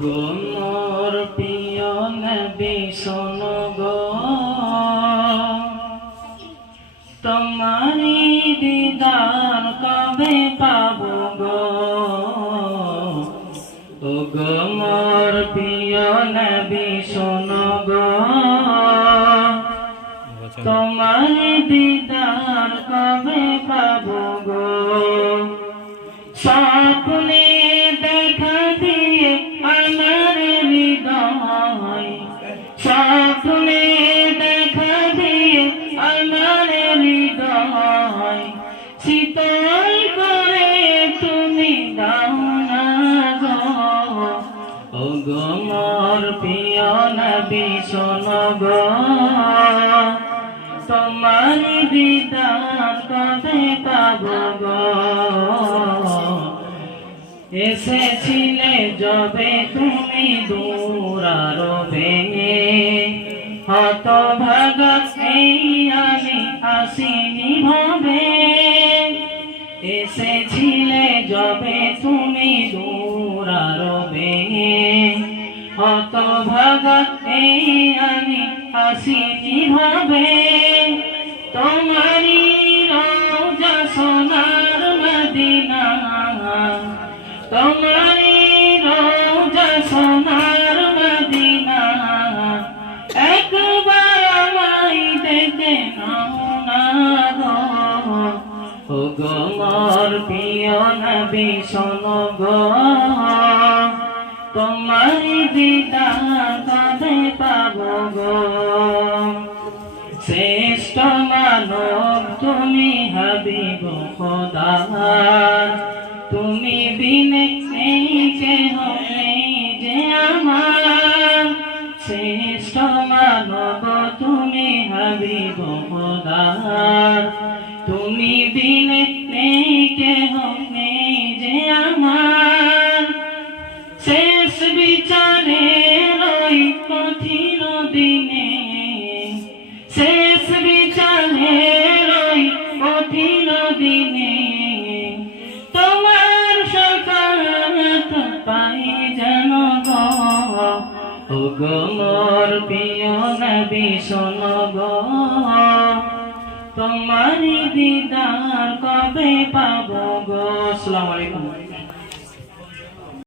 গোমর প্রিয় নবী শোনো গো। তোমারি দিদার কবে পাব গো? ও গোমর প্রিয় তোমার দিদার কবে পাবো গো? স্বপ্নে দেখা দিয়ে আমার হৃদয়। স্বপ্নে দেখা দিয়ে আমার হৃদয়। শীতল করে তুমি দাও না গো। ও গো মোর প্রিয় নবী গো। তোমার দিদার কবে পাবো এসেছিলে যবে তুমি দূরারো ভেঙে হত ভাগত আমি আসিনি ভবে। এসেছিলে যবে তুমি দূরারো ভেঙে হত ভাগত আমি আসিনি ভবে তোমারি রোজা সোনার মদিনা। তোমারি রোজা সোনার মদিনা। একবার আমায় দেখে গো। মোর নবী গো। তোমারি দিদার কবে পাবো গো। শ্রেষ্ঠ মানব তুমি হাবিব খোদার তুমি বিনে যে আমার। শ্রেষ্ঠ মানব তুমি হাবিব খোদার তুমি বিনে দিনে শেষ বিচারে রই কঠিন দিনে। তোমার সকালত পাই যেন গো। ও গো মোর প্রিয় নবী, শোনো তোমারি দিদার কবে পাবো গো? আসসালামু